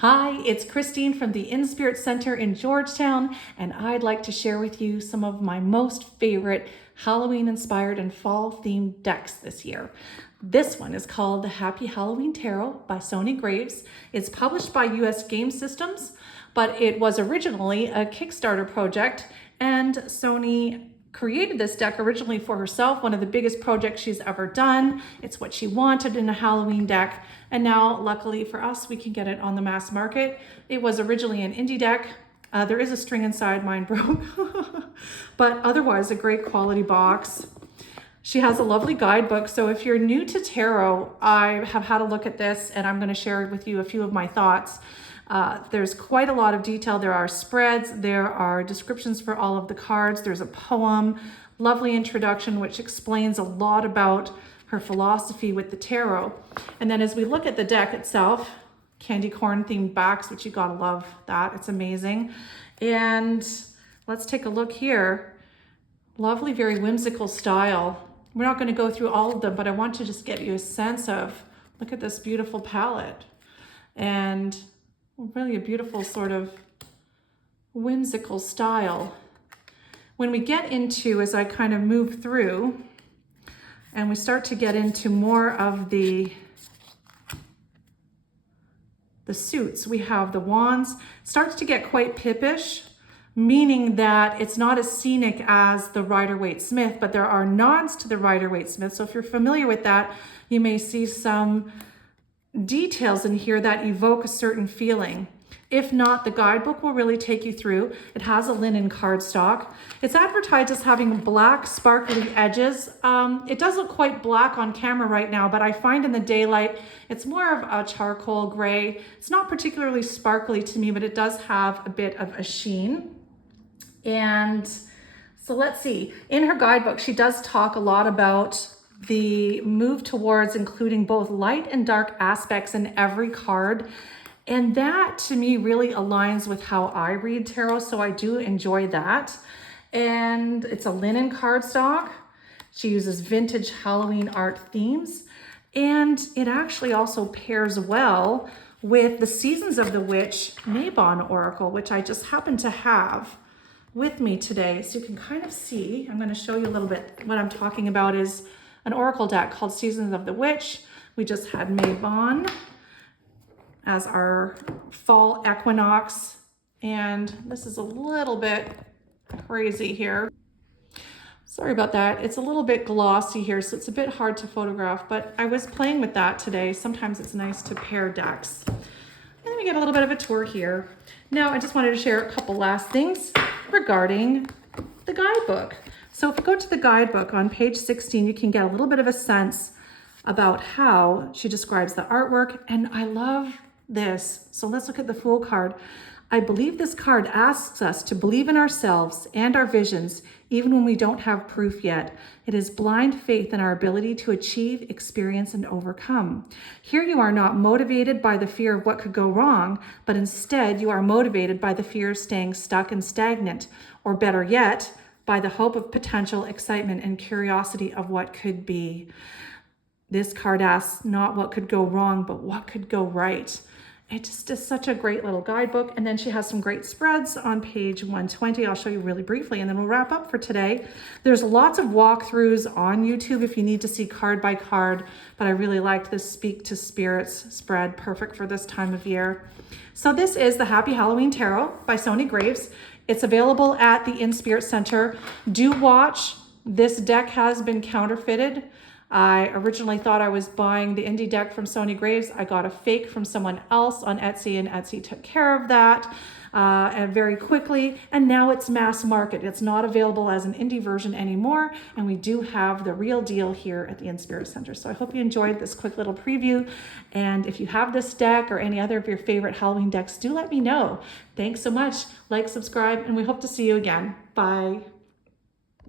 Hi, it's Christine from the InSpirit Centre in Georgetown, and I'd like to share with you some of my most favorite Halloween-inspired and fall-themed decks this year. This one is called the Happy Halloween Tarot by Sony Graves. It's published by US Game Systems, but it was originally a Kickstarter project, and Sony created this deck originally for herself, one of the biggest projects she's ever done. It's what she wanted in a Halloween deck. And now, luckily for us, we can get it on the mass market. It was originally an indie deck. There is a string inside, mine broke. But otherwise, a great quality box. She has a lovely guidebook. So if you're new to tarot, I have had a look at this and I'm going to share with you a few of my thoughts. There's quite a lot of detail. There are spreads, there are descriptions for all of the cards, there's a poem, lovely introduction which explains a lot about her philosophy with the tarot. And then as we look at the deck itself, candy corn themed backs, which you gotta love that, it's amazing. And let's take a look here. Lovely, very whimsical style. We're not gonna go through all of them, but I want to just get you a sense of, look at this beautiful palette. And really a beautiful sort of whimsical style. When we get into, as I kind of move through, and we start to get into more of the suits, we have the wands. It starts to get quite pippish, meaning that it's not as scenic as the Rider-Waite-Smith, but there are nods to the Rider-Waite-Smith. So if you're familiar with that, you may see some details in here that evoke a certain feeling. If not, the guidebook will really take you through. It has a linen cardstock. It's advertised as having black sparkly edges. It does look quite black on camera right now, but I find in the daylight, it's more of a charcoal gray. It's not particularly sparkly to me, but it does have a bit of a sheen. And so let's see. In her guidebook, she does talk a lot about the move towards including both light and dark aspects in every card. And that to me really aligns with how I read tarot, so I do enjoy that. And it's a linen cardstock. She uses vintage Halloween art themes. And it actually also pairs well with the Seasons of the Witch Mabon Oracle, which I just happen to have with me today. So you can kind of see, I'm going to show you a little bit what I'm talking about is an oracle deck called Seasons of the Witch. We just had Mabon as our fall equinox. And this is a little bit crazy here. Sorry about that. It's a little bit glossy here, so it's a bit hard to photograph, but I was playing with that today. Sometimes it's nice to pair decks. And then we get a little bit of a tour here. Now, I just wanted to share a couple last things regarding the guidebook. So if you go to the guidebook on page 16, you can get a little bit of a sense about how she describes the artwork. And I love this. So let's look at the Fool card. I believe this card asks us to believe in ourselves and our visions, even when we don't have proof yet. It is blind faith in our ability to achieve, experience, and overcome. Here you are not motivated by the fear of what could go wrong, but instead you are motivated by the fear of staying stuck and stagnant, or better yet, by the hope of potential, excitement, and curiosity of what could be. This card asks not what could go wrong, but what could go right. It just is such a great little guidebook. And then she has some great spreads on page 120. I'll show you really briefly, and then we'll wrap up for today. There's lots of walkthroughs on YouTube if you need to see card by card, but I really liked this Speak to Spirits spread, perfect for this time of year. So this is the Happy Halloween Tarot by Sony Graves. It's available at the InSpirit Centre. Do watch. This deck has been counterfeited. I originally thought I was buying the indie deck from Sony Graves. I got a fake from someone else on Etsy, and Etsy took care of that and very quickly. And now it's mass market. It's not available as an indie version anymore. And we do have the real deal here at the InSpirit Centre. So I hope you enjoyed this quick little preview. And if you have this deck or any other of your favorite Halloween decks, do let me know. Thanks so much. Like, subscribe, and we hope to see you again. Bye.